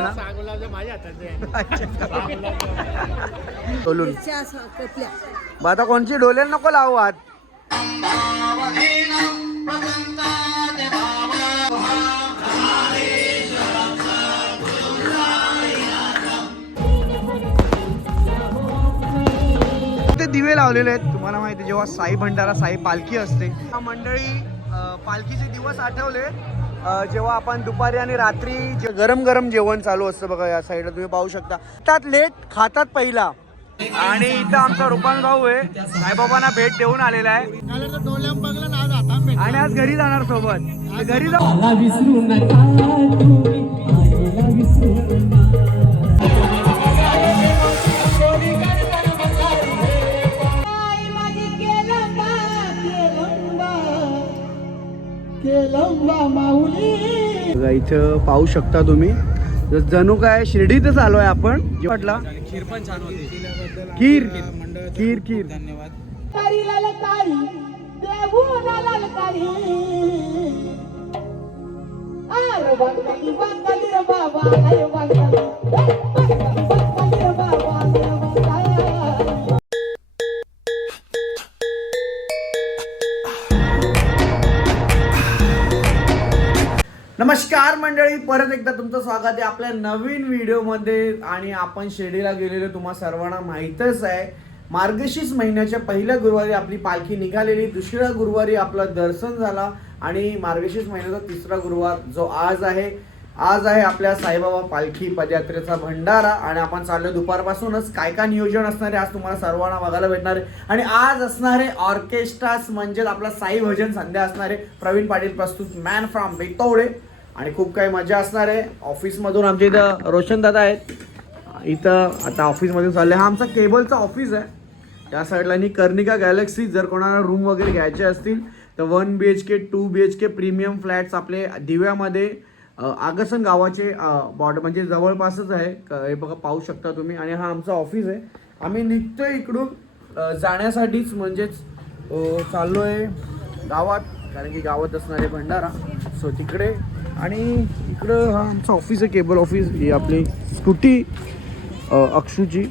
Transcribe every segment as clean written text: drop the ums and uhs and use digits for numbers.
ना माझ्या हातात बोलून मग आता कोणची डोलेल नको लावू हात. ते दिवे लावलेले आहेत. तुम्हाला माहिती जेव्हा साई भंडारा साई पालखी असते मंडळी पालखीचे दिवस आठवले जेव्हा आपण दुपारी आणि रात्री जे गरम गरम जेवण चालू असतं बघा या साईडला तुम्ही पाहू शकता. त्यात लेट खातात पहिला. आणि इथं आमचा रुपान भाऊ आहे साईबाबांना भेट देऊन आलेला आहे आणि आज घरी जाणार सोबत. घरी जाऊ इथं पाहू शकता तुम्ही जणू काय शिर्डीतच आलोय आपण. वाटला खीर पण छान होती. खीर खीर खीर धन्यवाद. नमस्कार मंडळी, परत एकदा तुमचं स्वागत आहे आपल्या नवीन व्हिडिओमध्ये. आणि आपण शिर्डीला गेलेलो तुम्हा सर्वांना माहीतच आहे. मार्गशीर्ष महिन्याच्या पहिल्या गुरुवारी आपली पालखी निघालेली, दुसऱ्या गुरुवारी आपलं दर्शन झाला आणि मार्गशीर्ष महिन्याचा तिसरा गुरुवार जो आज आहे आपल्या साईबाबा पालखी पदयात्रेचा भंडारा. आणि आपण चाललो दुपारपासूनच. काय काय नियोजन असणार आहे आज तुम्हाला सर्वांना बघायला भेटणार आहे. आणि आज असणारे ऑर्केस्ट्रास म्हणजेच आपला साई भजन संध्या असणारे प्रवीण पाटील प्रस्तुत, मॅन फ्रॉम बेतवडे. आणि खूप काही मजा असणार आहे. ऑफिसमधून आमच्या इथं रोशन दादा आहेत. इथं आता ऑफिसमधून चालले. हा आमचा केबलचा ऑफिस आहे. त्या साईडला आणि कर्णिका गॅलेक्सी. जर कोणाला रूम वगैरे घ्यायचे असतील तर 1 BHK 2 BHK प्रीमियम फ्लॅट्स आपले दिव्यामध्ये आगसन गावाचे बॉर्डर म्हणजे जवळपासच आहे. हे बघा पाहू शकता तुम्ही. आणि हा आमचा ऑफिस आहे. आम्ही निघतोय इकडून जाण्यासाठीच म्हणजेच चाललो आहे गावात, कारण की गावात असणारे भंडारा सो तिकडे. आणि इकडं हा आमचं ऑफिस आहे, केबल ऑफिस. ही आपली स्कूटी अक्षूची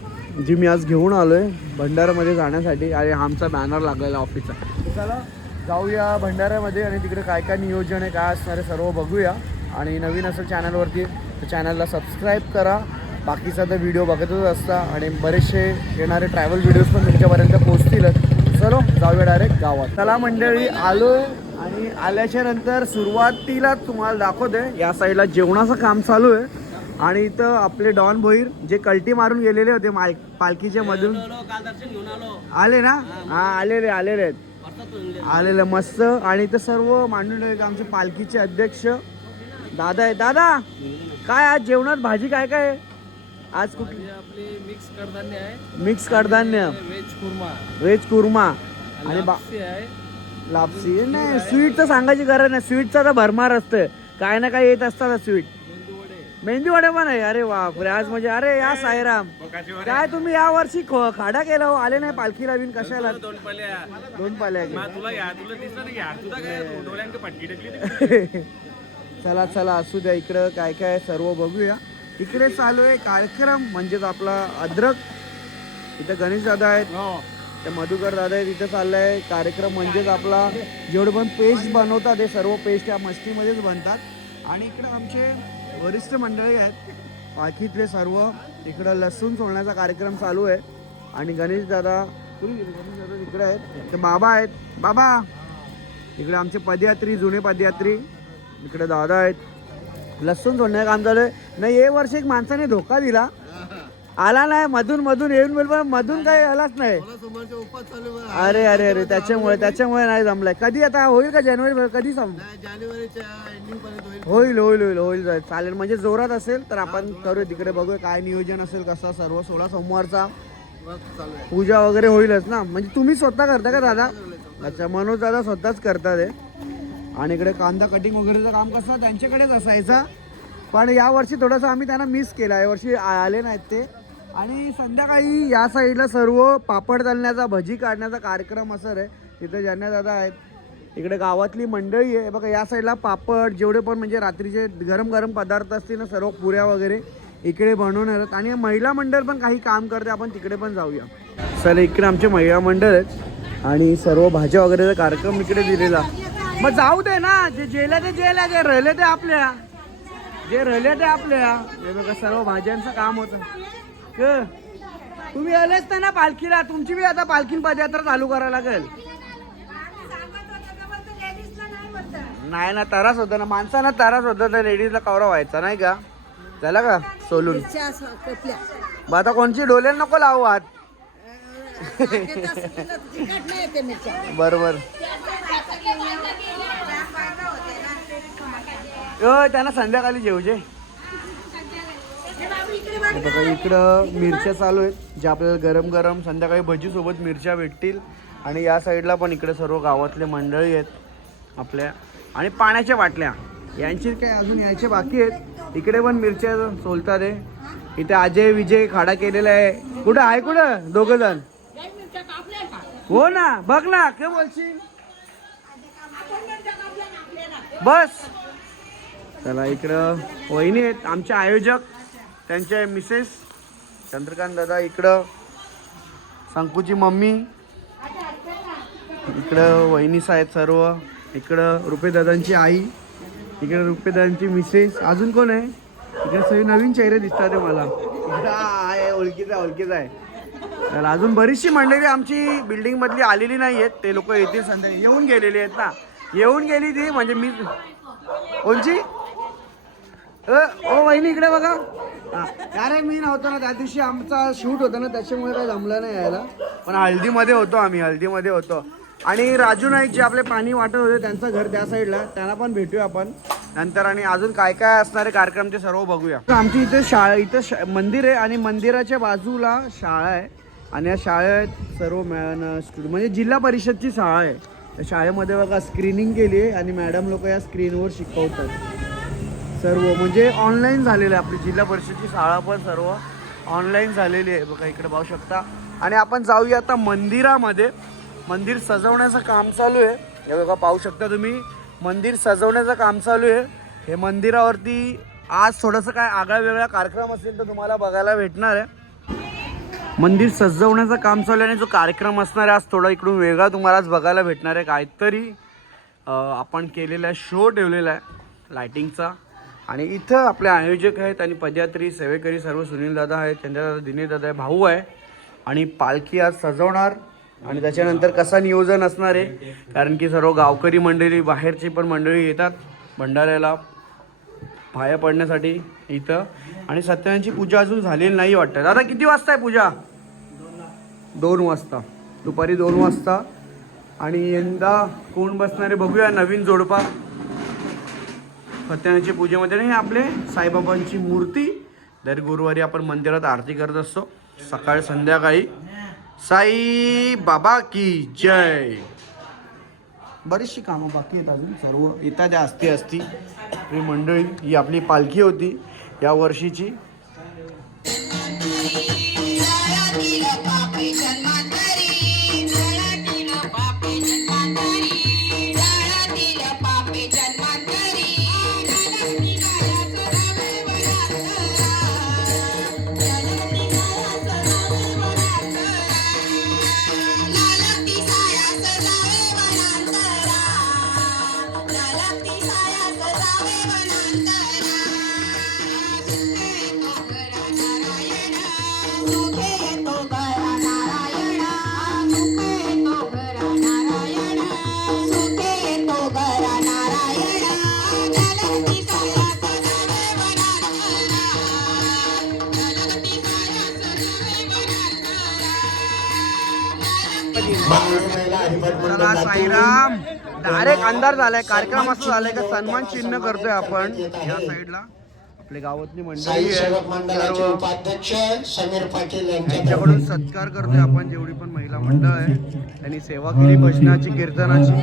जी मी आज घेऊन आलो आहे भंडाऱ्यामध्ये जाण्यासाठी. आणि हा आमचा बॅनर लागलेला ऑफिसचा. चला जाऊया भंडाऱ्यामध्ये आणि तिकडे काय काय नियोजन आहे काय असणार आहे सर्व बघूया. आणि नवीन असेल चॅनलवरती तर चॅनलला सबस्क्राईब करा. बाकीचा तर व्हिडिओ बघतच असता आणि बरेचसे येणारे ट्रॅव्हल व्हिडिओज पण तुमच्यापर्यंत पोहोचतीलच. चलो जाऊया डायरेक्ट गावात. चला मंडळी आलोय. आणि आल्याच्या नंतर सुरुवातीला तुम्हाला दाखवते या साईडला जेवणाचं काम चालू आहे. आणि इथं आपले डॉन भोईर जे कल्टी मारून गेलेले होते पालखीच्या मधून आले ना. हा आलेले आलेले मस्त. आणि इथं सर्व मांडून आमचे पालखीचे अध्यक्ष दादा आहे. दादा काय आज जेवणात भाजी काय काय आहे आज? कुठली? आपली मिक्स कडधान्य व्हेज कुर्मा आणि लापसी. नाही स्वीट तर सांगायची गरज नाही. स्वीटचा तर भरमार असतं. काय ना काय येत असतात स्वीट. मेंदी वडे पण आहे. अरे बापरे आज म्हणजे अरे या साईराम काय तुम्ही या वर्षी खाडा केला हो. आले नाही पालखीला विन कशाला? 2 पाल्या चला चला असू द्या. इकडं काय काय सर्व बघूया. इकडे चालू आहे कार्यक्रम म्हणजेच आपला अद्रक. इथं गणेश दादा आहेत, ते मधुकर दादा आहेत. इथं चाललाय कार्यक्रम म्हणजेच आपला जेवढे पण पेस्ट बनवतात हे सर्व पेस्ट या मस्तीमध्येच बनतात. आणि इकडे आमचे वरिष्ठ मंडळी आहेत पालखीतले सर्व. इकडं लसूण सोलण्याचा कार्यक्रम चालू आहे. आणि गणेश दादा इकडे आहेत, ते बाबा आहेत. बाबा इकडे आमचे पदयात्री, जुने पदयात्री. इकडे दादा आहेत. लसूण सोडण्याचं काम चालू आहे. नाही हे वर्ष एक माणसाने धोका दिला, आला नाही. मधून येऊन बोल पण मधून काही आलाच नाही. अरे अरे अरे त्याच्यामुळे नाही जमलाय. कधी आता होईल का? जानेवारी कधी होईल चालेल. म्हणजे जोरात असेल तर आपण करूया. तिकडे बघूया काय नियोजन असेल कसं. सर्व 16 सोमवारचा पूजा वगैरे होईलच ना. म्हणजे तुम्ही स्वतः करता का दादा? अच्छा, मनोज दादा स्वतःच करतात हे. आणि इकडे कांदा कटिंग वगैरेचं काम कसं त्यांच्याकडेच असायचा. पण यावर्षी थोडंसं आम्ही त्यांना मिस केला. यावर्षी आले नाहीत ते. आणि संध्याकाळी या साईडला सर्व पापड तळण्याचा, भजी काढण्याचा कार्यक्रम असर आहे. तिथे ज्यांना दादा आहेत इकडे गावातली मंडळी आहे बघा. या साईडला पापड जेवढे पण म्हणजे रात्रीचे गरम गरम पदार्थ असतील ना, सर्व पुऱ्या वगैरे इकडे बनवणार आहेत. आणि महिला मंडळ पण काही काम करते, आपण तिकडे पण जाऊया. चला, इकडे आमचे महिला मंडळ आहेत आणि सर्व भाज्या वगैरेचा कार्यक्रम इकडे दिलेला. मग जाऊ दे ना, जे जेला ते जेला, जे राहिले ते आपल्या, जे राहिले ते आपल्या. हे बघा सर्व भाज्यांचं काम होतं. तुम्ही आलेच ना पालखीला, तुमची बी आता पालखी पदयात्रा चालू करायला लागेल. नाही ना, त्रास होता ना माणसांना, त्रास होता तर लेडीजला कवरा व्हायचा नाही का. झाला का सोलून. मग आता कोणची डोले नको लावू हात. बरोबर. त्यांना संध्याकाळी जेवजे. बघा इकडं मिरच्या चालू आहेत, जे आपल्याला गरम गरम संध्याकाळी भजी सोबत मिरच्या भेटतील. आणि या साईडला पण इकडे सर्व गावातले मंडळी आहेत आपल्या. आणि पाण्याच्या बाटल्या यांची काय अजून यायचे बाकी आहेत. इकडे पण मिरच्या सोलतात आहे. इथे अजय विजय खाडा केलेला आहे. कुठं आहे, कुठं दोघं जण. हो ना, बघ ना, काय बोलशील. बस. चला, इकडं वहिनी आहेत आमचे आयोजक, त्यांचे मिसेस चंद्रकांत दादा. इकडं संकुची मम्मी, इकडं वहिनीस आहेत सर्व. इकडं रुपेदादांची आई, इकडे रुपेदादांची मिसेस. अजून कोण आहे इकडे. सगळे नवीन चेहरे दिसतात ते मला. आहे ओळखीचा आहे. तर अजून बरीचशी मंडळी आमची बिल्डिंग मधली आलेली नाही आहेत. ते लोक येतील संध्याकाळी. येऊन गेलेली आहेत ना, येऊन गेली ती म्हणजे मी. कोणची ओ वहिनी इकडे बघा. अरे मी नव्हतो ना त्या दिवशी, आमचा शूट होता ना, त्याच्यामुळे काही जमलं नाही यायला. पण हळदीमध्ये होतो आम्ही, हळदीमध्ये होतो. आणि राजू नाईक जे आपले पाणी वाटत होते, त्यांचं घर त्या साईडला, त्यांना पण भेटूया आपण नंतर. आणि अजून काय काय असणारे कार्यक्रम ते सर्व बघूया. आमची इथे शाळा, इथं मंदिर आहे आणि मंदिराच्या बाजूला शाळा आहे. आणि या शाळेत सर्व स्टुडंट म्हणजे जिल्हा परिषदची शाळा आहे. त्या शाळेमध्ये बघा स्क्रीनिंग केली आहे आणि मॅडम लोक या स्क्रीनवर शिकवतात सर्व. म्हणजे ऑनलाईन झालेलं आहे. आपली जिल्हा परिषदची शाळा पण सर्व ऑनलाईन झालेली आहे बघा, इकडे पाहू शकता. आणि आपण जाऊया आता मंदिरामध्ये. मंदिर सजवण्याचं काम चालू आहे. हे बघा पाहू शकता तुम्ही, मंदिर सजवण्याचं काम चालू आहे. हे मंदिरावरती आज थोडंसं काय आगळा वेगळा कार्यक्रम असेल तर तुम्हाला बघायला भेटणार आहे. मंदिर सजवण्याचं काम चालू आहे आणि जो कार्यक्रम असणार आहे आज थोडा इकडून वेगळा तुम्हालाच बघायला भेटणार आहे. काहीतरी आपण केलेला शो ठेवलेला आहे लायटिंगचा. आणि इथं आपले आयोजक आहेत आणि पदयात्री सेवेकरी सर्व सुनील दादा आहेत, त्यांच्या दिनेश दादा आहे, भाऊ आहे. आणि पालखी आज सजवणार आणि त्याच्यानंतर कसा नियोजन असणार आहे, कारण की सर्व गावकरी मंडळी, बाहेरची पण मंडळी येतात भंडाऱ्याला पाया पडण्यासाठी इथं. आणि सत्यनारायणची पूजा अजून झालेली नाही वाटतं. दादा किती वाजता आहे पूजा. 2 वाजता, दुपारी 2 वाजता. आणि यंदा कोण बसणार आहे बघूया. नवीन जोडपा सत्यनारायणच्या पूजेमध्ये. नाही, आपले साईबाबांची मूर्ती दर गुरुवारी आपण मंदिरात आरती करत असतो सकाळ संध्याकाळी. साई बाबा की जय. बरीचशी कामं बाकी आहेत अजून, सर्व येतात त्या असती आपली मंडळी. ही आपली पालखी होती या वर्षीची. चला साईराम. डायरेक्ट अंधार झालाय. कार्यक्रम असं झालाय का सन्मान चिन्ह करतोय आपण. या साईडला आपल्या गावातली मंडळी आहे, त्यांच्याकडून सत्कार करतोय आपण. जेवढी पण महिला मंडळ आहे त्यांनी सेवा केली भजनाची, कीर्तनाची.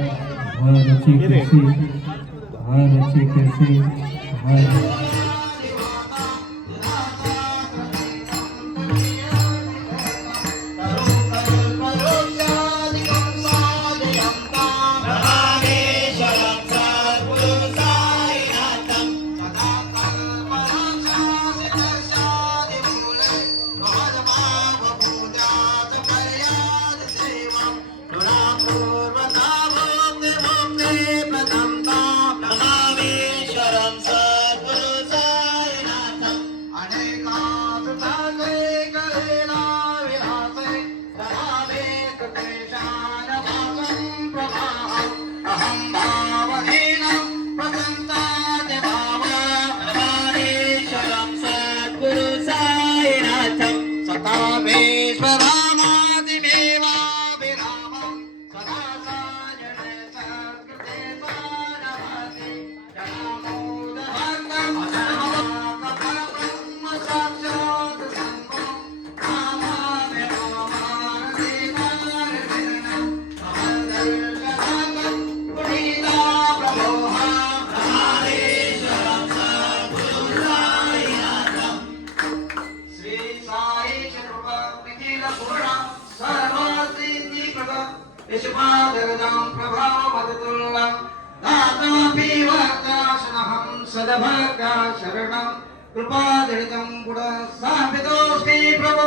त्या शरणं कृपादरितं पुढं स्थापितोऽस्मि प्रभो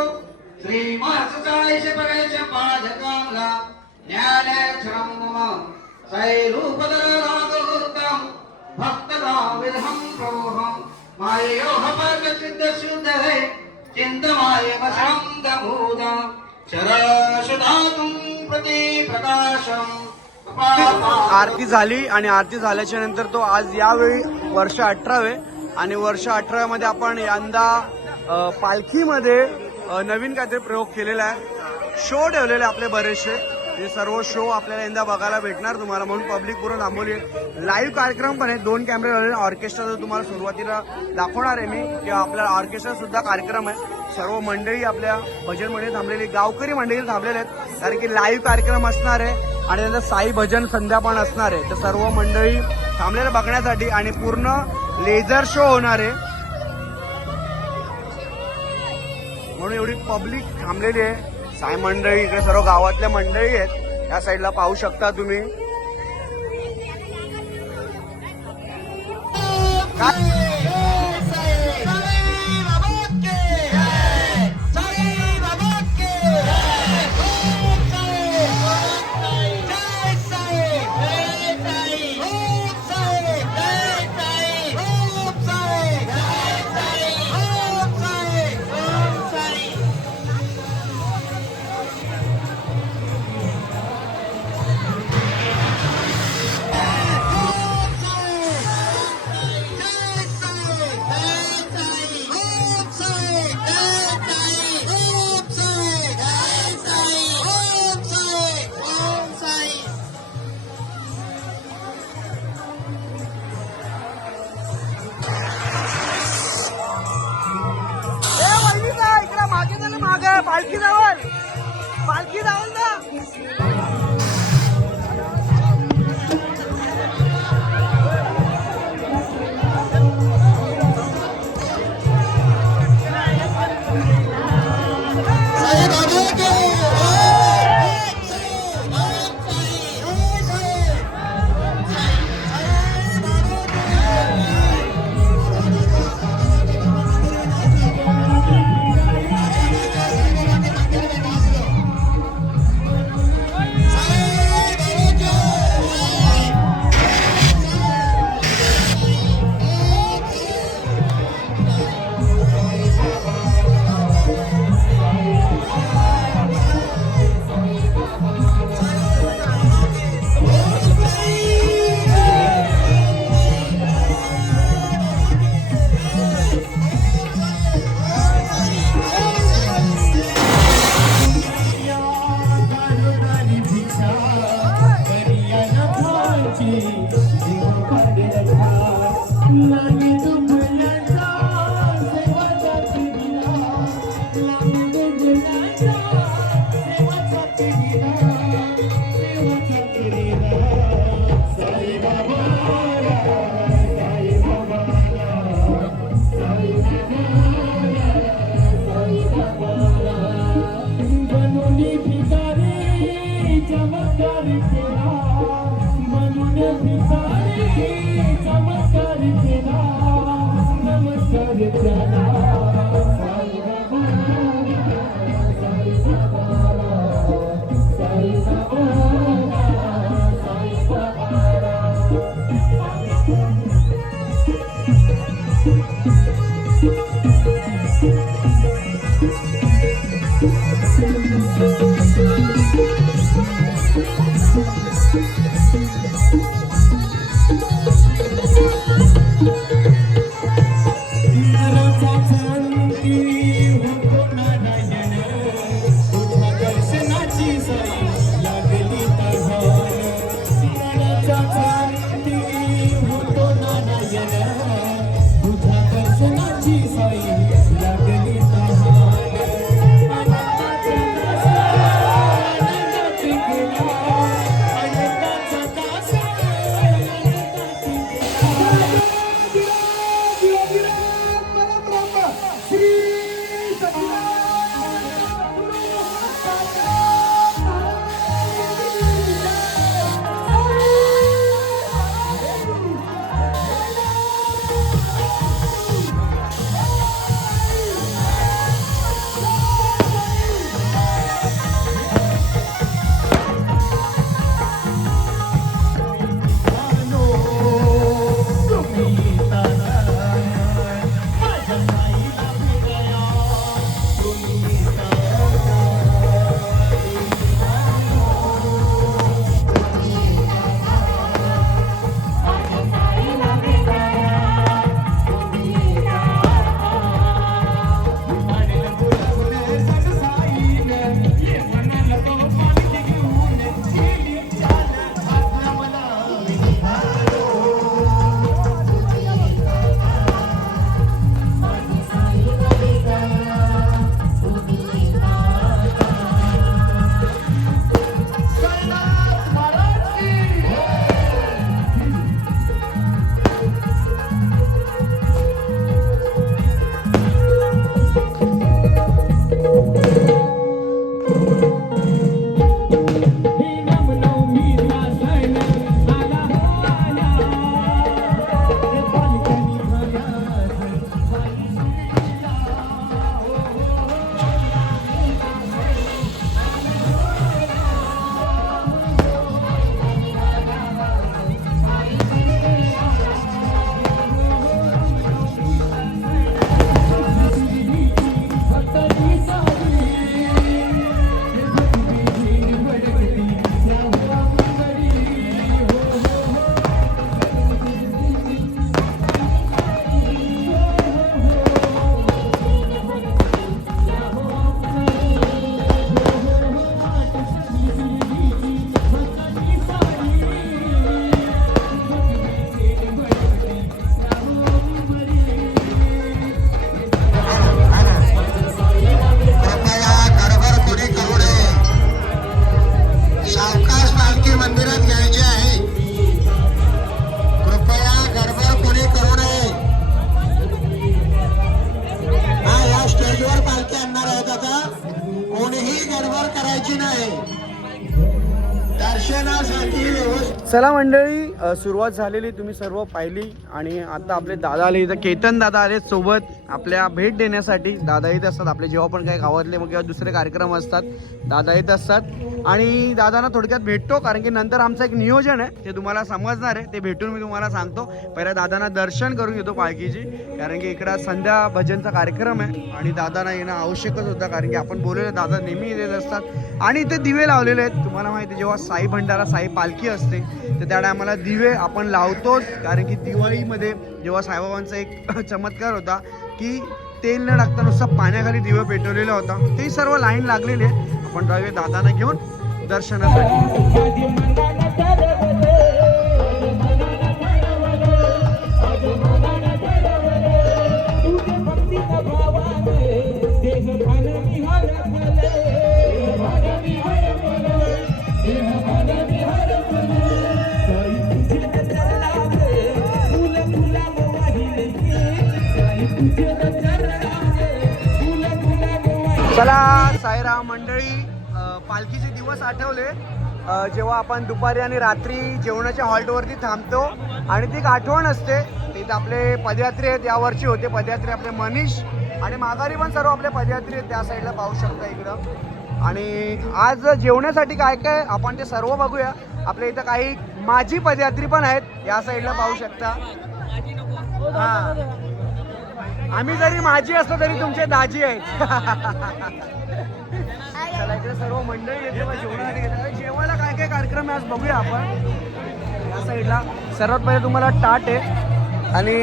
श्रीमासचायश परेश पाजकांना ज्ञानेक्षरं मम सैरूपदरागोत्तम भक्तदाविदहं प्रभोहं माययोः पर्गसिद्धशुद्ध है चिन्तमाय वशं गमूदा शरशुधातुं प्रति प्रकाशं आरती झाली आणि आरती झाल्याच्या नंतर तो आज यावेळी वर्ष 18वे आणि वर्ष 18 मध्ये आपण यंदा पालखीमध्ये नवीन काहीतरी प्रयोग केलेला आहे. शो ठेवलेले आपले बरेचसे, हे सर्व शो आपल्याला यंदा बघायला भेटणार तुम्हाला, म्हणून पब्लिक पूर्ण थांबवली. लाईव्ह कार्यक्रम पण आहे, 2 कॅमेरे लावलेले. ऑर्केस्ट्रा तुम्हाला सुरुवातीला दाखवणार आहे मी की आपल्या ऑर्केस्ट्रा सुद्धा कार्यक्रम आहे. सर्व मंडळी आपल्या भजन मंडळी थांबलेली, गावकरी मंडळी थांबलेले आहेत कारण की लाईव्ह कार्यक्रम असणार आहे आणि नंतर साई भजन संध्या पण असणार आहे. तर सर्व मंडळी थांबलेले बघण्यासाठी आणि पूर्ण लेझर शो होणार आहे म्हणून एवढी पब्लिक थांबलेली आहे. साई मंडळी इकडे सर्व गावातल्या मंडळी आहेत, या साईडला पाहू शकता तुम्ही. पालखी जावल, पालखी जावल ना. दर्शनासाठी चला मंडळी, सुरुवात झालेली तुम्ही सर्व पाहिली आणि आता आपले दादा आले इथं, केतन दादा आले सोबत आपल्या भेट देण्यासाठी. दादा येत असतात आपले जेव्हा पण काही गावातले मग किंवा दुसरे कार्यक्रम असतात दादा येत असतात आणि दादांना थोडक्यात भेटतो, कारण की नंतर आमचं एक नियोजन आहे ते तुम्हाला समजणार आहे, ते भेटून मी तुम्हाला सांगतो. पहिल्या दादांना दर्शन करून घेतो पालखीची, कारण की इकडं संध्या भजनचा कार्यक्रम आहे आणि दादांना येणं आवश्यकच होतं, कारण की आपण बोललेलं दादा नेहमी येत असतात. आणि इथे दिवे लावलेले आहेत, तुम्हाला माहिती आहे जेव्हा साई भंडारा साई पालखी असते तर त्या टायमाला दिवे आपण लावतोच, कारण की दिवाळीमध्ये जेव्हा साईबाबांचा एक चमत्कार होता की तेल न टाकता नुसतं पाण्याखाली दिवे पेटवलेला होता, ते सर्व लाईन लागलेले आहे. आपण जाऊया दादांना घेऊन दर्शनासाठी. चला साईराम मंडळी, पालखीचे दिवस आठवले जेव्हा आपण दुपारी आणि रात्री जेवणाच्या हॉल्टवरती थांबतो आणि ती एक आठवण असते. तिथे आपले पदयात्री आहेत, यावर्षी होते पदयात्री आपले मनीष आणि माघारी पण सर्व आपले पदयात्री आहेत, त्या साईडला पाहू शकता इकडं. आणि आज जेवणासाठी काय काय आपण ते सर्व बघूया. आपल्या इथं काही माझी पदयात्री पण आहेत, या साईडला पाहू शकता. हां, आम्ही जरी माझी असलो तरी तुमचे दाजी आहेत. चला इकडे सर्व मंडळी येते जेवायला काय काय कार्यक्रम आहे आज बघूया आपण. या साईडला सर्वात पहिले तुम्हाला टाट आहे आणि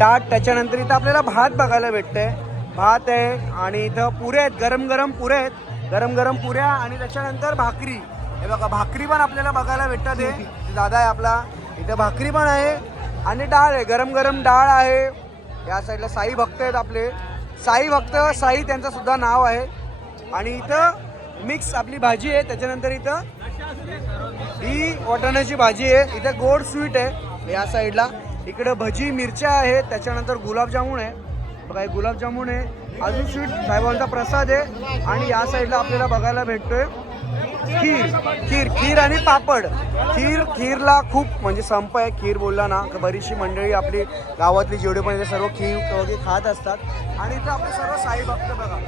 टाट, त्याच्यानंतर इथं आपल्याला भात बघायला भेटतंय, भात आहे आणि इथं पुऱ्या आहेत, गरम गरम पुऱ्या आहेत, गरम गरम पुऱ्या आणि त्याच्यानंतर भाकरी. हे बघा भाकरी पण आपल्याला बघायला भेटतात. हे दादा आहे आपला, इथं भाकरी पण आहे आणि डाळ आहे, गरम गरम डाळ आहे. या साईडला साई भक्त आहेत आपले, साई भक्त साई त्यांचं सुद्धा नाव आहे. आणि इथं मिक्स आपली भाजी आहे, त्याच्यानंतर इथं ही वाटाण्याची भाजी आहे, इथं गोड स्वीट आहे या साईडला, इकडं भजी मिरच्या आहेत, त्याच्यानंतर गुलाबजामुन आहे बघा, हे गुलाबजामुन आहे, अजून स्वीट साईबाबांचा प्रसाद आहे. आणि या साईडला आपल्याला बघायला भेटतोय खीर खीर खीर आणि पापड. खीरला खूप म्हणजे संप आहे, खीर बोलला ना बरीचशी मंडळी आपली गावातली जेवढे पण ते सर्व खीर वगैरे खात असतात. आणि इथं आपले सर्व साई भक्त बघा,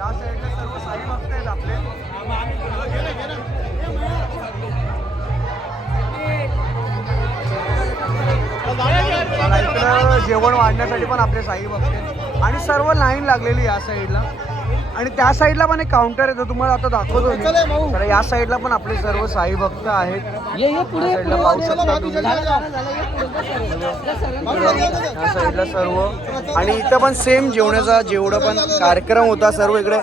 या साईडला सर्व साई भक्त आहेत आपले. इकडं जेवण वाढण्यासाठी पण आपले साई भक्त आहेत आणि सर्व लाईन लागलेली या साईडला. आणि त्या साईडला पण एक काउंटर आहे, तो तुम्हाला आता दाखवतो मी. तर या साईडला पण आपले सर्व साई भक्त आहेत, या साईडला सर्व. आणि इथं पण सेम जेवणाचा जेवढं पण कार्यक्रम होता सर्व इकडे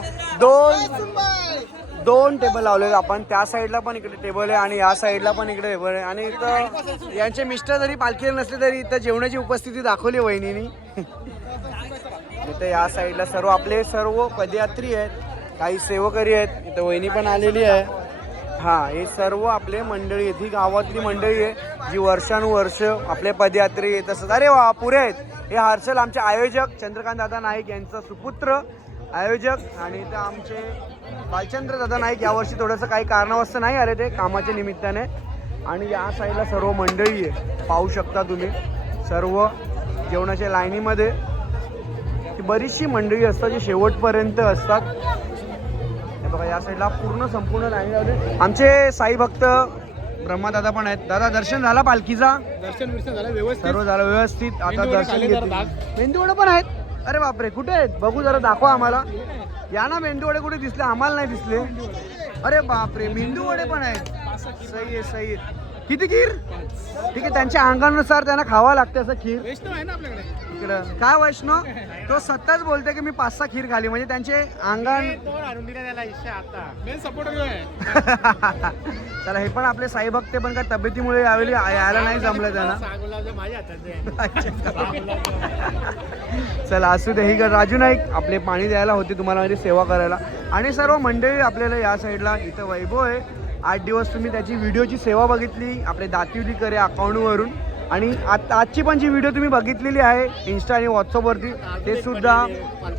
दोन टेबल लावलेले आपण, त्या साईडला पण इकडे टेबल आहे आणि या साईडला पण इकडे टेबल आहे. आणि इथं यांचे मिस्टर जरी पालखीला नसले तरी इथं जेवणाची उपस्थिती दाखवली वहिनीनी. इथं या साईडला सर्व आपले सर्व पदयात्री आहेत, काही सेवकरी आहेत, इथं वहिनी पण आलेली आहे. हां, हे सर्व आपले मंडळी आहेत, ही गावातली मंडळी आहे जी वर्षानुवर्ष आपले पदयात्री येत असतात. अरे वा, पुरे आहेत. हे हर्षल आमचे आयोजक चंद्रकांत दादा नाईक यांचा सुपुत्र आयोजक. आणि इथं आमचे बालचंद्र दादा नाईक यावर्षी थोडंसं काही कारणावस्तव नाही आले ते कामाच्या निमित्ताने. आणि या साईडला सर्व मंडळी आहे, पाहू शकता तुम्ही सर्व जेवणाच्या लाईनीमध्ये बरीचशी मंडळी असतात जी शेवटपर्यंत असतात. हे बघा या साईडला पूर्ण संपूर्ण लाईन लावले. आमचे साई भक्त ब्रह्मादादा पण आहेत. दादा दर्शन झाला पालखीचा? दर्शन झालं व्यवस्थित, सर्व झालं व्यवस्थित. आता दर्शन मेंदूवडे पण आहेत. अरे बापरे, कुठे आहेत बघू जरा, दाखवा आम्हाला. या ना, मेंदूवडे कुठे दिसले? आम्हाला नाही दिसले. अरे बापरे, मेंदूवडे पण आहेत. सही आहे, सही आहे. किती खीर? ठीक आहे, त्यांच्या अंगानुसार त्यांना खावा लागते असं खीर. वैष्णव आहे ना आपल्याकडे इकडं काय वैष्णव, तो सतत बोलते की मी 5-6 खीर खाली, म्हणजे त्यांचे अंगण आणून दिला त्याला इच्छा. आता मेन सपोर्टर आहे. चला, हे पण आपले साई भक्त पण काय तब्येतीमुळे यायला नाही जमलं त्यांना. माझ्या हातात. चला असू दे. ही राजू नाईक आपले पाणी द्यायला होते तुम्हाला, म्हणजे सेवा करायला. आणि सर्व मंडळी आपल्याला या साईडला. इथं वैभव आहे, 8 दिवस तुम्ही त्याची व्हिडिओची सेवा बघितली आपले दातिवली करे अकाउंटवरून. आणि आजची पण जी व्हिडिओ तुम्ही बघितलेली आहे इंस्टा आणि व्हॉट्सअपवरती, ते सुद्धा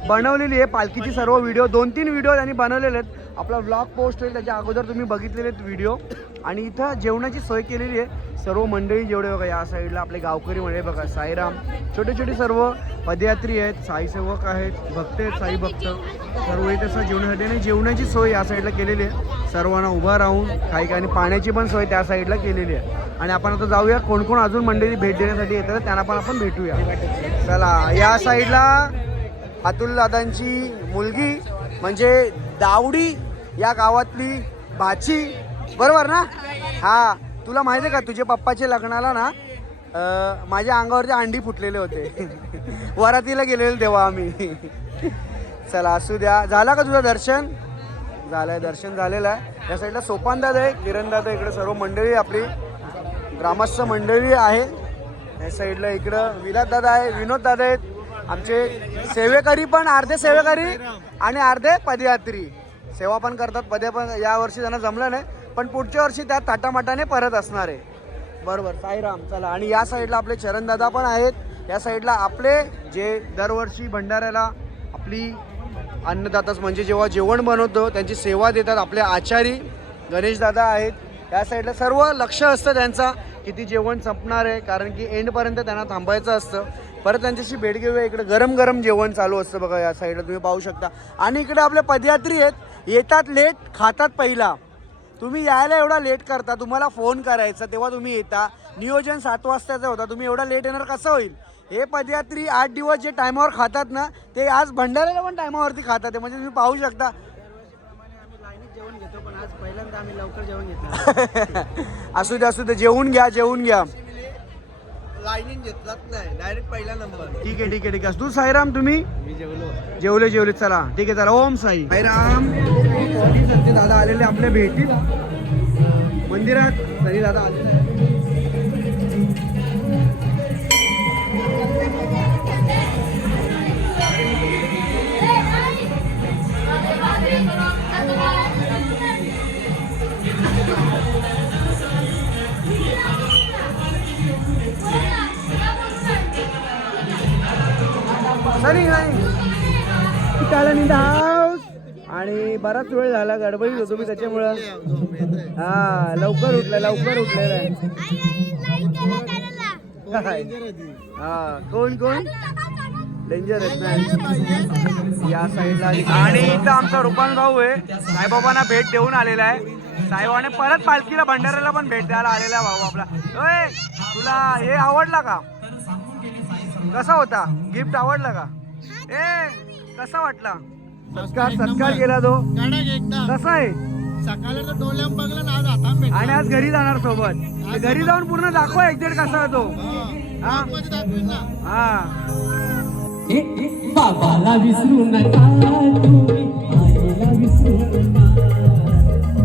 बनवलेली आहे. पालखीची सर्व व्हिडिओ 2-3 व्हिडिओ त्यांनी बनवलेले आहेत. आपला व्लॉग पोस्ट होईल त्याच्या अगोदर तुम्ही बघितलेले व्हिडिओ. आणि इथं जेवणाची सोय केलेली आहे. सर्व मंडळी जेवढे बघा या साईडला आपले गावकरी मंडळी बघा, साईराम, छोटे छोटे सर्व पदयात्री आहेत, साईसेवक आहेत, भक्त आहेत, साई भक्त सर्व इथे असं जेवणासाठी. आणि जेवणाची सोय या साईडला केलेली आहे. सर्वांना उभा राहून काही आणि पाण्याची पण सोय त्या साईडला केलेली आहे. आणि आपण आता जाऊया कोण कोण अजून मंडळी भेट देण्यासाठी येतात त्यांना पण आपण भेटूया. चला, या साईडला अतुल दादांची मुलगी म्हणजे दावडी या गावातली भाची, बरोबर ना? हा, तुला माहिती आहे का तुझ्या पप्पाच्या लग्नाला ना माझ्या अंगावरचे अंडी फुटलेले होते. वरातीला गेलेलो तेव्हा आम्ही. चला असू द्या. झाला का तुझं दर्शन? झालंय, दर्शन झालेलं आहे. या साईडला सोपान दादा आहे, किरण दादा, इकडे सर्व मंडळी आपली ग्रामस्थ मंडळी आहे. या साईडला इकडं विलास दादा आहे, विनोद दादा आहेत, आमचे सेवेकरी पण, अर्धे सेवेकरी आणि अर्धे पदयात्री सेवा पण करतात. पदया पण यावर्षी त्यांना जमलं नाही, पण पुढच्या वर्षी त्या थाटामाटाने परत असणार आहे. बरोबर, साईराम. चला, आणि या साईडला आपले चरणदादा पण आहेत. या साईडला आपले जे दरवर्षी भंडाऱ्याला आपली अन्नदाताच म्हणजे जेव्हा जेवण बनवतो त्यांची सेवा देतात आपले आचारी गणेशदादा आहेत. या साईडला सर्व लक्ष असतं त्यांचा किती जेवण संपणार आहे, कारण की एंडपर्यंत त्यांना थांबायचं असतं. परत त्यांच्याशी भेट घेऊया. इकडे गरम गरम जेवण चालू असतं बघा या साईडला तुम्ही पाहू शकता. आणि इकडे आपले पदयात्री आहेत, येतात लेट, खातात पहिला. तुम्ही यायला एवढा लेट करता, तुम्हाला फोन करायचा तेव्हा तुम्ही येता. नियोजन 7 वाजताचं होता, तुम्ही एवढा लेट येणार कसं होईल? हे पदयात्री 8 दिवस जे टायमावर खातात ना, ते आज भंडाऱ्याला पण टायमावरती खातात. म्हणजे तुम्ही पाहू शकता. आम्ही लाईनीत जेवण घेतो, पण आज पहिल्यांदा आम्ही लवकर जेवण घेतलं. असू द्या, असू द्या, जेवून घ्या, जेवून घ्या. लाईनीत घेतलाच नाही, डायरेक्ट पहिला नंबर. ठीक आहे, ठीक आहे, ठीक आहे. तू साईराम, तुम्ही मी जेवलो. जेवले. चला ठीक आहे, चला. ओम साई. साईराम. संजय दादा आलेले आपल्या भेटीत मंदिरात. तरी दादा आलेले सरी नाही आणि बराच वेळ झाला, गडबडीत होतो मी त्याच्यामुळं. हा, लवकर उठलेला आहे. हा, कोण डेंजर आहेत ना या साईडला. आणि इथं आमचा रुपान भाऊ आहे, साईबाबांना भेट देऊन आलेला आहे. साईबाबाने परत पालखीला भंडाऱ्याला पण भेट द्यायला आलेला भाऊ आपला. ओय, तुला हे आवडला का? कसा होता गिफ्ट? आवडला का? कसा वाटला? सत्कार केला तो कसा आहे? सकाळी तर डोळ्यात बघलं ना, आज हातान आणि आज घरी जाणार सोबत. घरी जाऊन पूर्ण दाखवा एक्झॅक्ट कसा होतो. हा, बाबाला विसरू नका तुम्ही, आईला विसरू नका.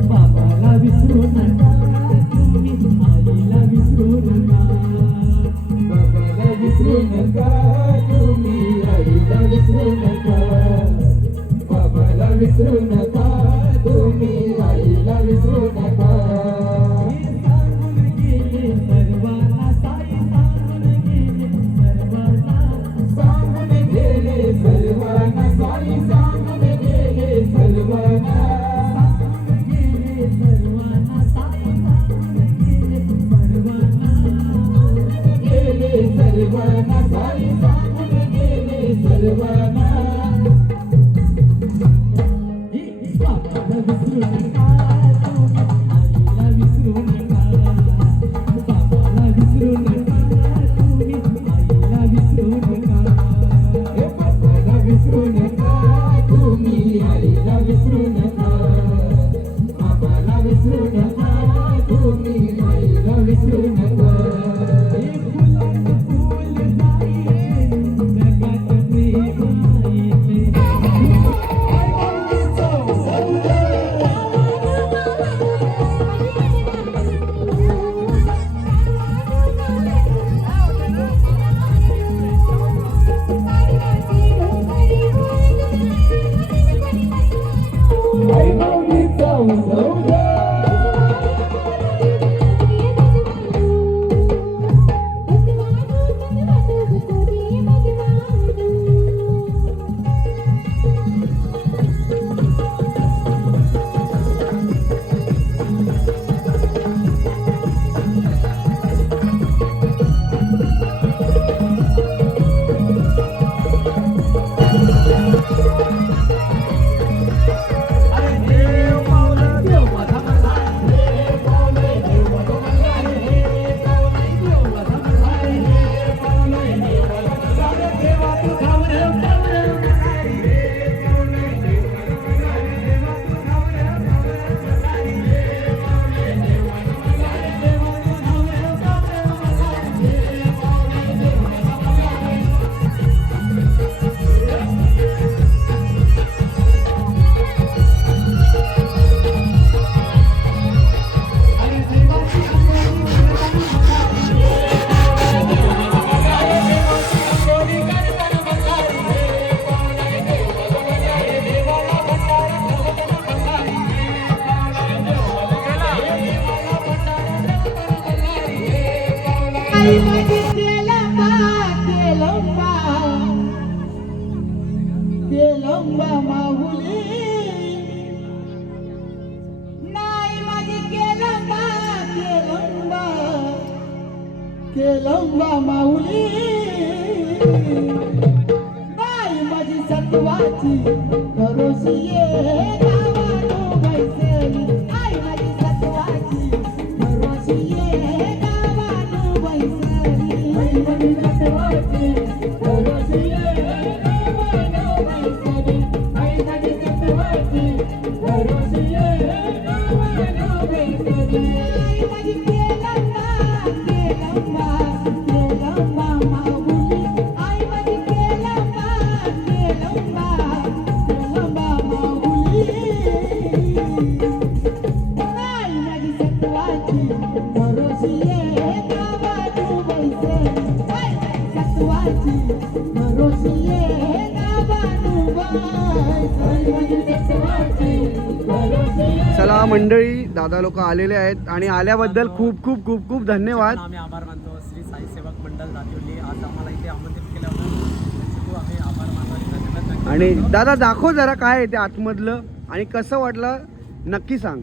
बाबाला विसरू नका तुम्ही, आईला विसरू नका. बाबाला विसरू नका तुम्ही, आईला विसरू नका. बाबाला विसरू नका तुम्ही, आईला विसरू नका. सांगून गेले सर्वांना, साई सांगून गेले सर्वांना. सांगून गेले सर्वांना, साई सांगून गेले सर्वांना. सांगून गेले सर्वांना, साई सांगून गेले सर्वांना. गेले सर्वांना, साई सांगून गेले सर्वांना. बाबाला विसरू नका तुम्ही, आईला विसरू नका. बाबाला विसरू नका तुम्ही, आईला विसरू नका. बाबाला विसरू नका तुम्ही, आईला विसरू नका. बाबाला विसरू नका तुम्ही, आईला विसरू नका. फुलाचं फूल जाईल जगात प्रेमाने. केलंबा माऊली नाही माझी केलंबा केलंबा केलंबा माऊली नाही माझी सत्वाची भरोशी ये गावानो बैसली आई माझी सत्वाची भरोशी ये गावानो बैसली आई माझी सत्वाची भरोशी ये गावानो बैसली आई माझी सत्वाची भरोशी ये गावानो बैसली आई माझी केलंबा केलंबा केलंबा माऊली आई माझी केलंबा केलंबा केलंबा माऊली नाही माझी सत्वाची भरोशी ये गावानो बैसली आई माझी सत्वाची भरोशी ये गावानो बैसली माझी सत्वाची भरोशी ये चला मंडळी, दादा लोक आलेले आहेत आणि आल्याबद्दल खूप खूप खूप खूप धन्यवाद. आम्ही आभार मानतो श्री साई सेवक मंडळ रातिवली आज आम्हाला इथे आमंत्रित केलं होतं त्याचे खूप आम्ही आभार मानतो आणि धन्यवाद व्यक्त आणि करतो. दादा दाखव जरा काय आहे ते आतमधलं आणि कसं वाटलं नक्की सांग.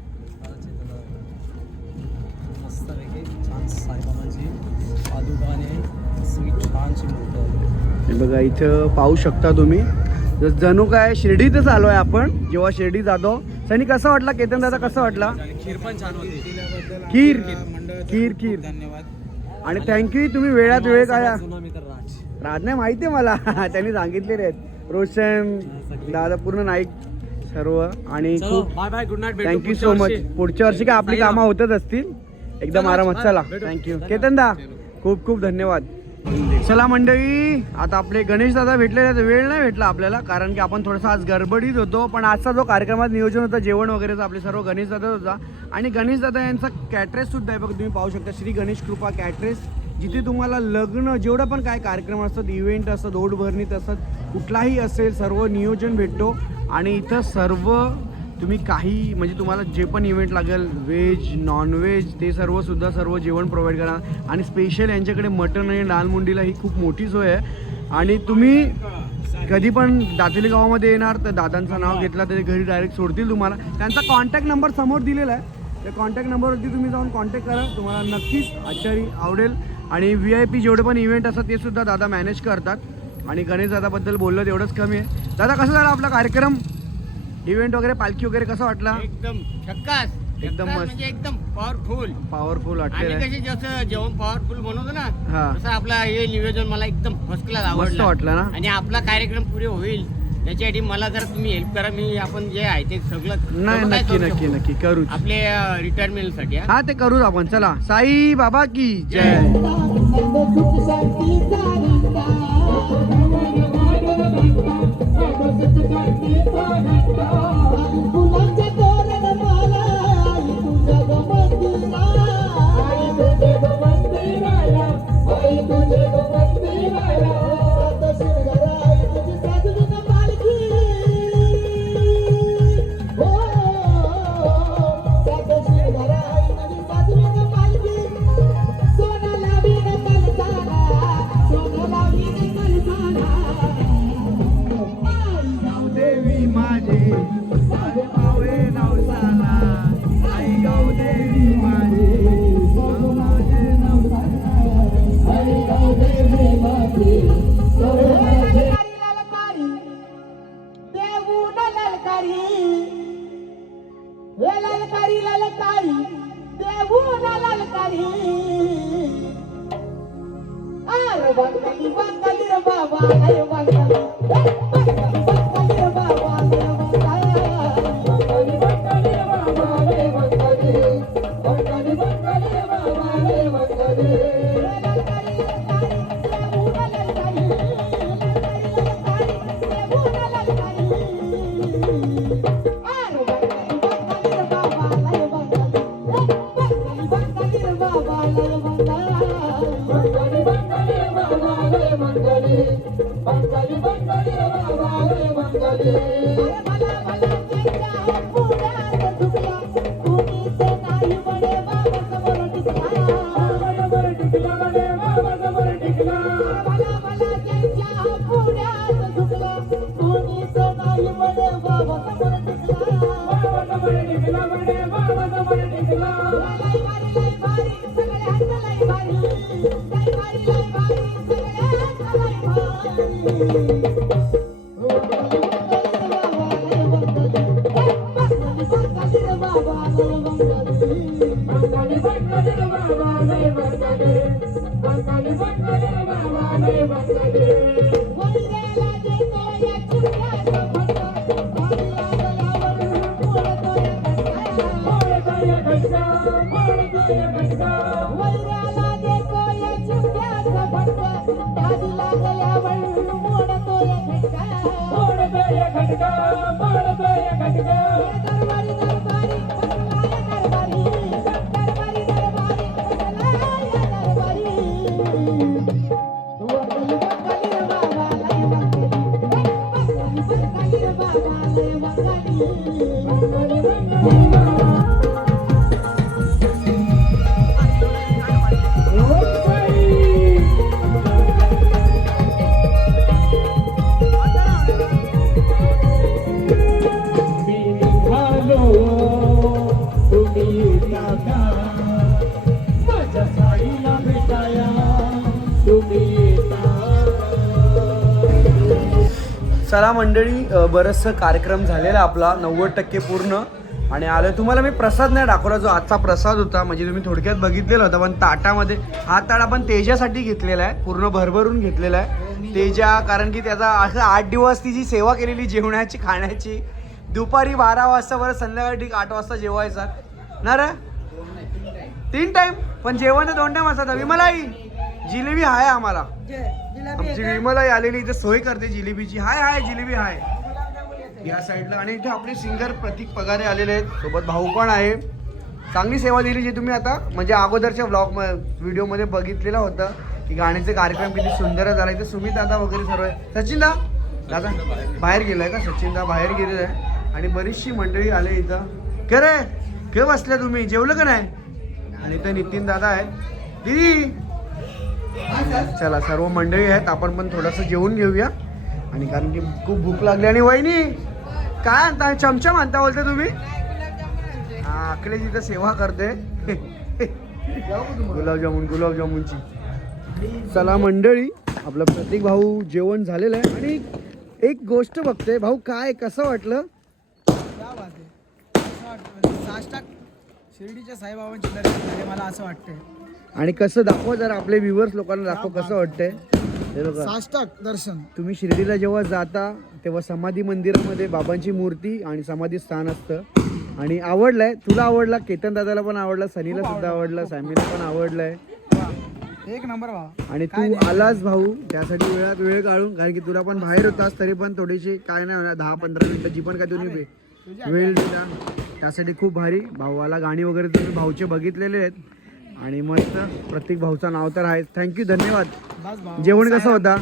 मस्तपैकी छान साईबाबांची पादुकाने सगळी छानशी मूर्ती आहे. हे बघा इथं पाहू शकता तुम्ही, जणू काय शिर्डीतच आलो आहे आपण. जेव्हा शिर्डी जातो त्यांनी कसं वाटला केतन दादा, कसं वाटला? आणि खीर पण छान होती. खीर खीर खीर धन्यवाद आणि थँक्यू तुम्ही वेळात वेळ काढा. जुना मित्र राज राज नाही माहिती आहे मला त्यांनी सांगितलेले आहेत. रोशन दादा पूर्ण नाईक सर्व आणि चलो खूप bye bye good night thank you so much. पुढच्या वर्षी काय आपली कामं होतच असतील एकदम चला, आरामात. चला भेटू. थँक्यू केतन दा, खूप खूप धन्यवाद. चला मंडळी, आता आपले गणेश दादा भेटलेले आहेत. वेळ नाही भेटला आपल्याला कारण की आपण थोडासा आज गडबडीत होतो, पण आजचा जो कार्यक्रमात नियोजन होतं जेवण वगैरेचा आपले सर्व गणेश दादा होता. आणि गणेश दादा यांचा कॅटरेस सुद्धा आहे बघा, तुम्ही पाहू शकता श्री गणेश कृपा कॅटरेस, जिथे तुम्हाला लग्न जेवढं पण काय कार्यक्रम असतात, इव्हेंट असतात, ओढभरणीत असतात, कुठलाही असेल सर्व नियोजन भेटतो. आणि इथं सर्व तुम्ही काही म्हणजे तुम्हाला जे पण इव्हेंट लागेल व्हेज नॉनव्हेज ते सर्व जेवण प्रोव्हाइड करा. आणि स्पेशल यांच्याकडे मटण आणि दाल मुंडीला ही खूप मोठी सोय आहे. आणि तुम्ही कधी पण दातेली गावामध्ये येणार तर दादांचं नाव घेतलं तर ते घरी डायरेक्ट सोडतील तुम्हाला. त्यांचा कॉन्टॅक्ट नंबर समोर दिलेला आहे, त्या कॉन्टॅक्ट नंबरवरती तुम्ही जाऊन कॉन्टॅक्ट करा, तुम्हाला नक्कीच आश्चर्य आवडेल. आणि VIP जेवढे पण इव्हेंट असतात ते सुद्धा दादा मॅनेज करतात. आणि गणेश दादाबद्दल बोललं तेवढंच कमी आहे. दादा कसं झाला आपला कार्यक्रम, इव्हेंट वगैरे, पालखी वगैरे कसं वाटला? एकदम झक्कास एकदम मस्त. म्हणजे एकदम पॉवरफुल वाटलेलं आणि आहे. कसे जसं जेवण पॉवरफुल बनवतो हा. ना तसं आपला हे नियोजन मला एकदम फर्स्ट क्लास मस्त आवडलं वाटलं ना? आणि आपला कार्यक्रम पुरे होईल त्याच्यासाठी मला जर तुम्ही हेल्प करा. मी आपण जे आहे ते सगळं नाही सर्व काय नक्की करू नक्की शकतो. नक्की करूच. आपले रिटायरमेंट साठी हा. हा ते करूच आपण. चला साई बाबा की जय. सुख शांतीचा रंगा फुलांच्या तोरण माला आई तुझ्या ग मंदिराला आई तुझ्या ग मंदिराला आई तुझ्या ग मंदिराला सात शिंगार आई तुझी साजली ना पालखी हो सात शिंगार आई तुझी साजली ना पालखी सोना लावीन कलसाला सोना लावीन कलसाला देवी माझे सारे पावे नवसाला, आई गाव देवी माझे माझे नवसाला, आई गाव देवी माझे ललकारी ललकारी देऊन ललकारी हे ललकारी ललकारी देऊन ललकारी अरे वंदली वंदली रे बाबा अरे वंदली वंदली रे बाबा अरे वंदली वंदली रे बाबा अरे वंदली वंदली वंदली रे बाबा अरे वंदली ललकारी ललकारी देऊन ललकारी अरे वंदली रे बाबा अरे वंदली वंदली रे बाबा अरे वंदली वंदली वंदली रे बाबा अरे वंदली वंदली वंदली रे बाबा अरे वंदली अरे मला मला त्यांच्या पुण्यात झुकला कुणीच नाही बडे बाबा समोर टिकला समोर टिकला बडे बाबा समोर टिकला मला मला त्यांच्या पुण्यात झुकला कुणीच नाही चला मंडळी, बरंचसं कार्यक्रम झालेला आपला 90% पूर्ण. आणि आलं तुम्हाला मी प्रसाद नाही दाखवला, जो आजचा प्रसाद होता म्हणजे तुम्ही थोडक्यात बघितलेला होता. पण ताटामध्ये हा ताट आपण तेजासाठी घेतलेला आहे, पूर्ण भरभरून घेतलेला आहे तेजा. कारण की त्याचा असं 8 दिवस तिची सेवा केलेली जेवणाची खाण्याची. दुपारी 12 वाजता बरं, संध्याकाळी ठीक 8 वाजता जेवायचा ना रे. 3 टाइम, पण जेवण तर 2 टाइम असतात. विमलाई जिलेबी आहे आम्हाला, आमची विमलाई आलेली इथे सोय करते जिलेबीची. हाय जिलेबी हाय या साईडला. आणि इथे आपले सिंगर प्रतीक पगारे आलेले आहेत, सोबत भाऊ पण आहे. चांगली सेवा दिली जी तुम्ही आता म्हणजे अगोदरच्या ब्लॉग व्हिडिओमध्ये बघितलेला होता की गाण्याचे कार्यक्रम किती सुंदर झाला. इथे सुमित दादा वगैरे सर्व आहे. सचिन दादा बाहेर गेलाय का? सचिन दा बाहेर गेलेला आहे. आणि बरीचशी मंडळी आले इथं. के रे के बसल्या तुम्ही, जेवलं का नाही? आणि इथं नितीन दादा आहेत. दीदी चला सर्व मंडळी आहेत, आपण पण थोडंसं जेवून घेऊया. आणि कारण की खूप भूक लागली. आणि वहिनी काय आणता? चमचम आणता बोलते तुम्ही? हा, अखिले तिथं सेवा करते गुलाबजामुनची. चला मंडळी, आपलं प्रतीक भाऊ जेवण झालेलं आहे. आणि एक गोष्ट बघते भाऊ, काय कसं वाटलं? शिर्डीच्या साईबाबांची दर्शन झाले मला असं वाटतंय. आणि कसं दाखव जरा, आपले व्ह्युअर्स लोकांना दाखव कसं वाटतंय. हे बघा, साष्टांग दर्शन. तुम्ही शिर्डीला जेव्हा जाता तेव्हा समाधी मंदिरामध्ये बाबांची मूर्ती आणि समाधी स्थान असतं. आणि आवडलंय तुला? आवडला? केतन दादाला पण आवडला, सनीला सुद्धा आवडला, सॅमीला पण आवडलंय. एक नंबर भावा. आणि तू आलास भाऊ त्यासाठी वेळात वेळ काढून, कारण की तुला पण बाहेर होतास तरी पण थोडीशी काय नाही होणार 10-15 मिनिटाची पण काय तुम्ही वेळ दिला त्यासाठी खूप भारी. भाऊला गाणी वगैरे तुम्ही भाऊचे बघितलेले आहेत. आणि मस्त प्रतीक भाऊचा नाव तर आहे. थँक्यू, धन्यवाद. जेवण कसं होता?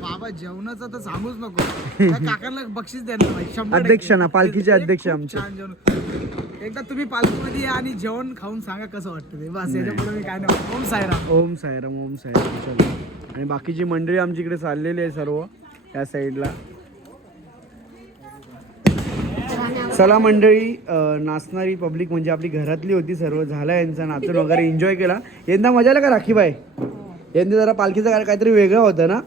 बाबा जेवणाचं तर सांगूच नको. त्या काकांना बक्षीस द्यायला पाहिजे 100%. अध्यक्ष ना, पालखीचे अध्यक्ष आमचे. छान जेवण. एकदा तुम्ही पालखीमध्ये या आणि जेवण खाऊन सांगा कसं वाटतं ते. बस याच्यापुढे मी काय नाही. ओम साईराम. ओम साईराम, ओम साईराम. चलो. आणि बाकीची मंडळी आमची इकडे चाललेली आहे सर्व या साईडला. चला मंडळी, नाचणारी पब्लिक म्हणजे आपली घरातली होती सर्व. झाला यांचा नाचून वगैरे एन्जॉय केला. यंदा मजा आला का राखीबाई? यंदा जरा पालखीचा काहीतरी वेगळा होता ना?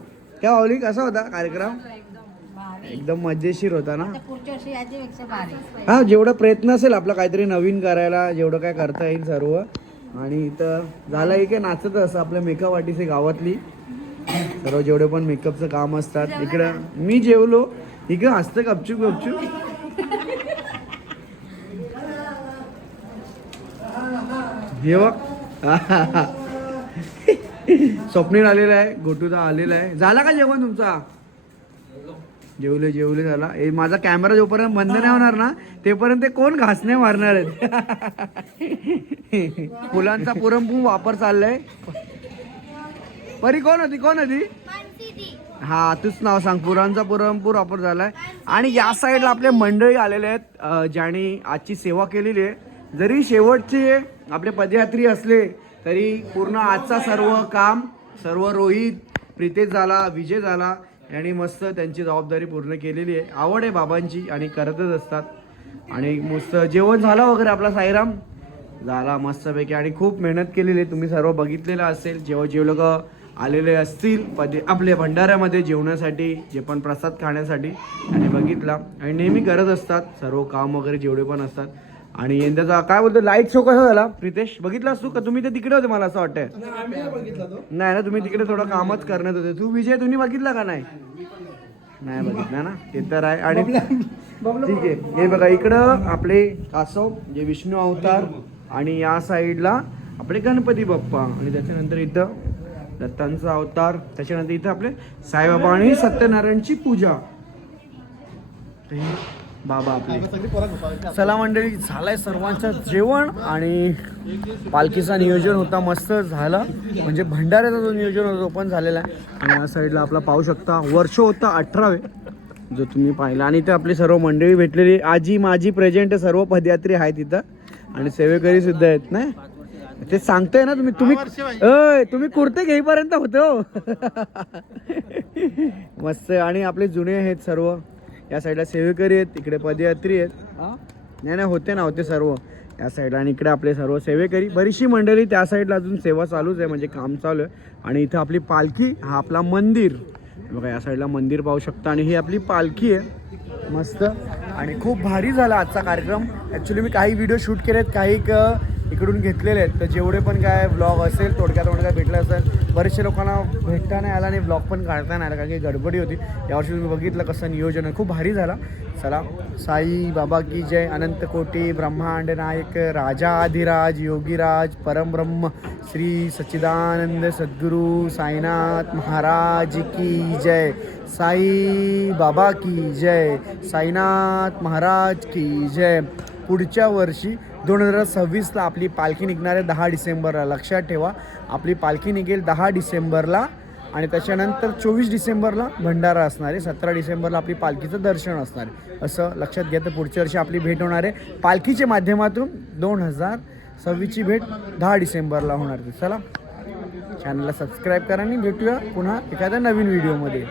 काय आवली? कसा होता कार्यक्रम? एकदम मजेशीर होता ना? हा, जेवढा प्रयत्न असेल आपला काहीतरी नवीन करायला, जेवढं काय करता येईल सर्व. आणि इथं झालं एक नाचत असं आपल्या मेकअप आर्टिस्ट गावातली सर्व, जेवढे पण मेकअपचं काम असतात. इकडं मी जेवलो, इकडं हसतं गपचूप गपचूप. हे बघ स्वप्नील आलेला आहे, गोटूदा आलेला आहे. झाला का जेवण तुमचा? जेवले झाला. हे माझा कॅमेरा जोपर्यंत बंद नाही होणार ना तेपर्यंत ते कोण घासणे मारणार आहेत. फुलांचा पुरमपूर वापर चाललाय. परी कोण होती? हा, तूच नाव सांग. फुलांचा पुरमपूर वापर झालाय. आणि या साईडला आपले मंडळी आलेले आहेत ज्यांनी आजची सेवा केलेली आहे. जरी शेवटचे आपले पदयात्री असले तरी पूर्ण आजचा सर्व काम सर्व रोहित, प्रितेश झाला, विजय झाला यांनी मस्त त्यांची जबाबदारी पूर्ण केलेली आहे. आवड आहे बाबांची आणि करतच असतात. आणि मस्त जेवण झालं वगैरे आपला साईराम झाला मस्तपैकी. आणि खूप मेहनत केलेली आहे, तुम्ही सर्व बघितलेलं असेल. जेव्हा जेवलं का आलेले असतील आपल्या भंडाऱ्यामध्ये जेवण्यासाठी, जे पण प्रसाद खाण्यासाठी. आणि बघितला आणि नेहमी करत असतात सर्व काम वगैरे जेवढे पण असतात. आणि यंदाचा काय बोलतो लाईट शो कसा झाला प्रितेश, बघितलास तू का? तुम्ही ते तिकडे होते मला असं वाटतंय. नाही ना, तुम्ही तिकडे थोडं कामच करण्यात होते. तू विजय तुम्ही बघितला का? नाही बघितला ना, ते तर आहे. आणि ठीक आहे, हे बघा इकडं आपले कासव जे विष्णू अवतार आणि या साईडला आपले गणपती बाप्पा आणि त्याच्यानंतर इथं दत्तांचा अवतार, त्याच्यानंतर इथं आपले साईबाबा आणि सत्यनारायणची पूजा. बाबा आपले. चला मंडळी, झालंय सर्वांचं जेवण आणि पालखीचा नियोजन होता, मस्त झाला. म्हणजे भंडाऱ्याचा जो नियोजन होता तो पण झालेला आहे. आणि या साईडला आपला पाहू शकता वर्ष होता 18वे जो तुम्ही पाहिला. आणि इथे आपली सर्व मंडळी भेटलेली, आजी माझी प्रेझेंट, सर्व पदयात्री आहेत इथं आणि सेवेकरी सुद्धा आहेत ना. ते सांगतोय ना तुम्ही कुर्ते घेईपर्यंत होतो. मस्त. आणि आपले जुने आहेत सर्व, या साईडला सेवेकरी आहेत, इकडे पदयात्री आहेत. नाही होते सर्व या साईडला. आणि इकडे आपले सर्व सेवेकरी, बरीचशी मंडळी त्या साईडला अजून सेवा चालूच आहे, म्हणजे काम चालू आहे. आणि इथं आपली पालखी, हा आपला मंदिर बघा, या साईडला मंदिर पाहू शकता. आणि ही आपली पालखी आहे मस्त. आणि खूप भारी झाला आजचा कार्यक्रम. ॲक्च्युली मी काही व्हिडिओ शूट केलेत, काही इकडून घेतलेले आहेत. तर जेवढे पण काय ब्लॉग असेल थोडक्यात भेटलं असेल. बरेचशे लोकांना भेटता नाही आला आणि ब्लॉग पण काढता नाही आला, कारण की गडबडी होती. यावर्षी तुम्ही बघितलं कसं नियोजन आहे, खूप भारी झाला. चला, साई बाबा की जय, अनंत कोटी ब्रह्मांड नायक, राजाधिराज योगीराज परमब्रह्म श्री सच्चिदानंद सद्गुरू साईनाथ महाराज की जय, साई बाबा की जय, साईनाथ महाराज की जय. पुढच्या वर्षी 2026ला आपली पालखी निघणार आहे 10 डिसेंबरला. लक्षात ठेवा, आपली पालखी निघेल 10 डिसेंबरला आणि त्याच्यानंतर 24 डिसेंबरला भंडारा असणार आहे. 17 डिसेंबरला आपली पालखीचं दर्शन असणार आहे, असं लक्षात घ्या. तर पुढच्या वर्षी आपली भेट होणार आहे पालखीच्या माध्यमातून. 2026ची भेट 10 डिसेंबरला होणार आहे. चला, चॅनलला सबस्क्राईब करा आणि भेटूया पुन्हा एखाद्या नवीन व्हिडिओमध्ये.